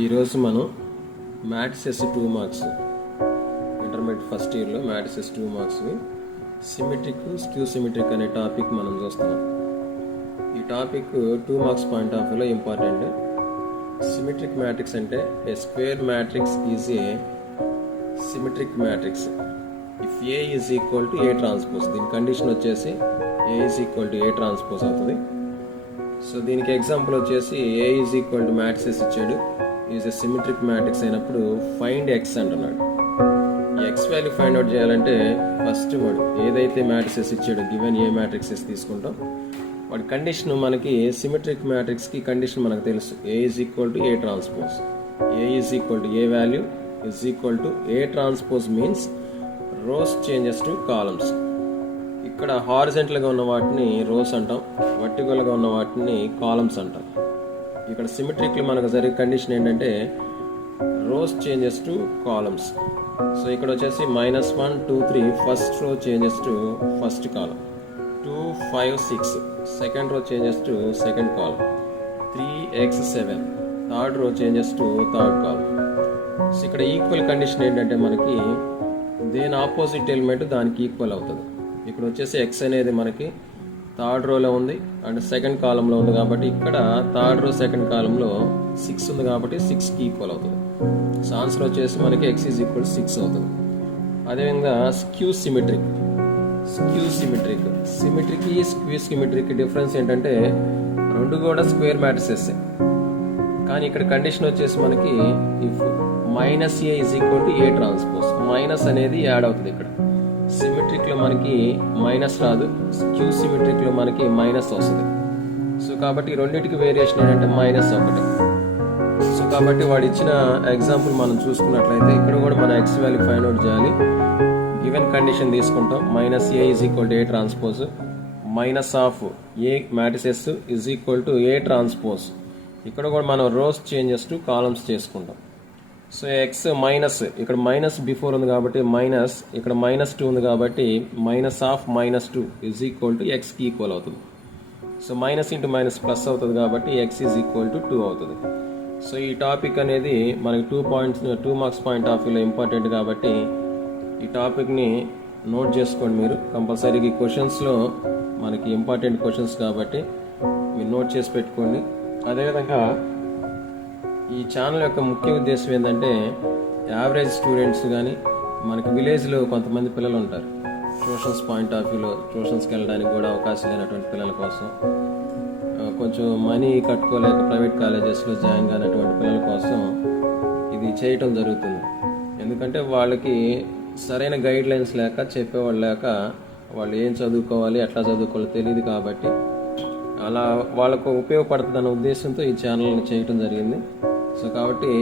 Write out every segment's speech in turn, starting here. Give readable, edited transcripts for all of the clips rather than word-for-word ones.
ఈరోజు మనం maths 2 marks intermediate first ఇయర్లో మ్యాథ్స్ 2 మార్క్స్వి సిమెట్రిక్ స్క్యూ సిమెట్రిక్ అనే టాపిక్ మనం చూస్తున్నాం. ఈ టాపిక్ 2 మార్క్స్ పాయింట్ ఆఫ్ వ్యూలో ఇంపార్టెంట్. సిమెట్రిక్ మ్యాట్రిక్స్ అంటే a square matrix is a symmetric matrix if A is equal to A transpose. దీని కండిషన్ వచ్చేసి A is equal to A transpose అవుతుంది. So దీనికి ఎగ్జాంపుల్ వచ్చేసి A is equal to matrix ఇచ్చాడు, is a symmetric matrix అయినప్పుడు find X అంటున్నాడు. ఈ X value find out చేయాలంటే ఫస్ట్ వాడు ఏదైతే మ్యాట్రిక్సెస్ ఇచ్చాడో గివెన్ ఏ మ్యాట్రిక్సెస్ తీసుకుంటాం. వాడి కండిషన్ మనకి సిమెట్రిక్ మ్యాట్రిక్స్కి కండిషన్ మనకు తెలుసు, A is equal to A transpose. A is equal to A value is equal to A transpose means rows changes to columns. ఇక్కడ హారిజెంటల్గా ఉన్న వాటిని రోస్ అంటాం, వర్టికల్గా ఉన్న వాటిని కాలమ్స్ అంటాం. ఇక్కడ సిమెట్రిక్లో మనకు జరిగే కండిషన్ ఏంటంటే rows changes to columns. So ఇక్కడ వచ్చేసి -1 2 3 first row changes to first column, 2 5 6 second row changes to second column, 3 x 7 third row changes to third column. So ఇక్కడ ఈక్వల్ కండిషన్ ఏంటంటే మనకి దేని ఆపోజిట్ ఎలిమెంట్ దానికి ఈక్వల్ అవుతుంది. ఇక్కడ వచ్చేసి ఎక్స్ అనేది మనకి థర్డ్ రోలో ఉంది అండ్ సెకండ్ కాలంలో ఉంది కాబట్టి ఇక్కడ థర్డ్ రో సెకండ్ కాలంలో 6 ఉంది కాబట్టి 6కి ఈక్వల్ అవుతుంది. సో ఆన్సర్ వచ్చేసి మనకి ఎక్స్ ఈజ్ ఈక్వల్ 6 అవుతుంది. అదేవిధంగా skew symmetric. Symmetric skew symmetric difference ఏంటంటే రెండు కూడా స్క్వేర్ మ్యాట్రిసెస్, కానీ ఇక్కడ కండిషన్ వచ్చేసి మనకి if -a is equal to A transpose. Minus అనేది యాడ్ అవుతుంది. ఇక్కడ సిమెట్రిక్లో మనకి మైనస్ రాదు, స్క్యూ సిమెట్రిక్లో మనకి మైనస్ వస్తుంది. సో కాబట్టి రెండింటికి వేరియేషన్ ఏంటంటే -1. సో కాబట్టి వాడు ఇచ్చిన ఎగ్జాంపుల్ మనం చూసుకున్నట్లయితే ఇక్కడ కూడా మన ఎక్స్ వాల్యూ ఫైండ్ అవుట్ చేయాలి. గివెన్ కండిషన్ తీసుకుంటాం, -a is equal to A transpose, minus of A matrices is equal to A transpose. ఇక్కడ కూడా మనం రోస్ చేంజెస్ టు కాలమ్స్ చేసుకుంటాం. సో ఎక్స్ మైనస్, ఇక్కడ మైనస్ బిఫోర్ ఉంది కాబట్టి మైనస్, ఇక్కడ -2 ఉంది కాబట్టి minus of -2 is equal to ఎక్స్కి ఈక్వల్ అవుతుంది. So minus into minus plus అవుతుంది కాబట్టి ఎక్స్ ఈజ్ ఈక్వల్ టు 2 అవుతుంది. సో ఈ టాపిక్ అనేది మనకి 2 మార్క్స్ పాయింట్ ఆఫ్ వ్యూలో ఇంపార్టెంట్ కాబట్టి ఈ టాపిక్ని నోట్ చేసుకోండి మీరు కంపల్సరీగా. ఈ క్వశ్చన్స్లో మనకి ఇంపార్టెంట్ క్వశ్చన్స్ కాబట్టి మీరు నోట్ చేసి పెట్టుకోండి. అదేవిధంగా ఈ ఛానల్ యొక్క ముఖ్య ఉద్దేశం ఏంటంటే యావరేజ్ స్టూడెంట్స్ కానీ మనకి విలేజ్లో కొంతమంది పిల్లలు ఉంటారు, ట్యూషన్స్ పాయింట్ ఆఫ్ వ్యూలో ట్యూషన్స్కి వెళ్ళడానికి కూడా అవకాశం లేనటువంటి పిల్లల కోసం, కొంచెం మనీ కట్టుకోలేక ప్రైవేట్ కాలేజెస్లో జాయిన్ కానటువంటి పిల్లల కోసం ఇది చేయటం జరుగుతుంది. ఎందుకంటే వాళ్ళకి సరైన గైడ్ లైన్స్ లేక, చెప్పేవాళ్ళు లేక, వాళ్ళు ఏం చదువుకోవాలి ఎట్లా చదువుకోవాలో తెలియదు కాబట్టి అలా వాళ్ళకు ఉపయోగపడుతుందన్న ఉద్దేశంతో ఈ ఛానల్ని చేయటం జరిగింది. సో కాబట్టి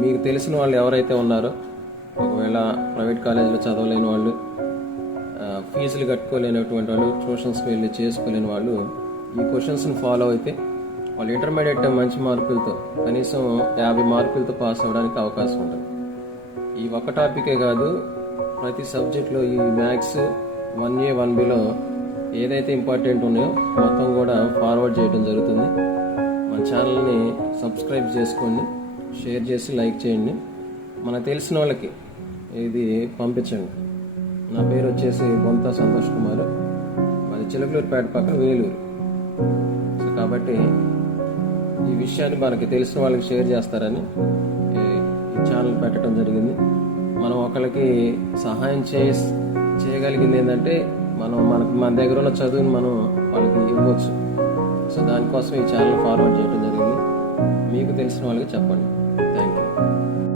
మీకు తెలిసిన వాళ్ళు ఎవరైతే ఉన్నారో, ఒకవేళ ప్రైవేట్ కాలేజీలో చదవలేని వాళ్ళు, ఫీజులు కట్టుకోలేనటువంటి వాళ్ళు, ట్యూషన్స్కి వెళ్ళి చేసుకోలేని వాళ్ళు ఈ క్వశ్చన్స్ని ఫాలో అయితే వాళ్ళు ఇంటర్మీడియట్ మంచి మార్కులతో కనీసం 50 మార్కులతో పాస్ అవ్వడానికి అవకాశం ఉంటుంది. ఈ ఒక్క టాపికే కాదు, ప్రతి సబ్జెక్ట్లో ఈ మ్యాథ్స్ 1A 1Bలో ఏదైతే ఇంపార్టెంట్ ఉన్నాయో మొత్తం కూడా ఫార్వర్డ్ చేయడం జరుగుతుంది. మన ఛానల్ని సబ్స్క్రైబ్ చేసుకోండి, షేర్ చేసి లైక్ చేయండి, మనకు తెలిసిన వాళ్ళకి ఇది పంపించండి. నా పేరు వచ్చేసి బొంత సంతోష్ కుమార్, అది చిలకలూరుపేట పక్కన వేలూరు. సో కాబట్టి ఈ విషయాన్ని మనకి తెలిసిన వాళ్ళకి షేర్ చేస్తారని ఈ ఛానల్ పెట్టడం జరిగింది. మనం ఒకరికి సహాయం చేయగలిగింది ఏంటంటే మన దగ్గర ఉన్న చదువుని మనం వాళ్ళకి ఇవ్వచ్చు. సో దానికోసం ఈ ఛానల్ ఫార్వర్డ్ చేయడం జరిగింది. మీకు తెలిసిన వాళ్ళకి చెప్పండి. Thank you.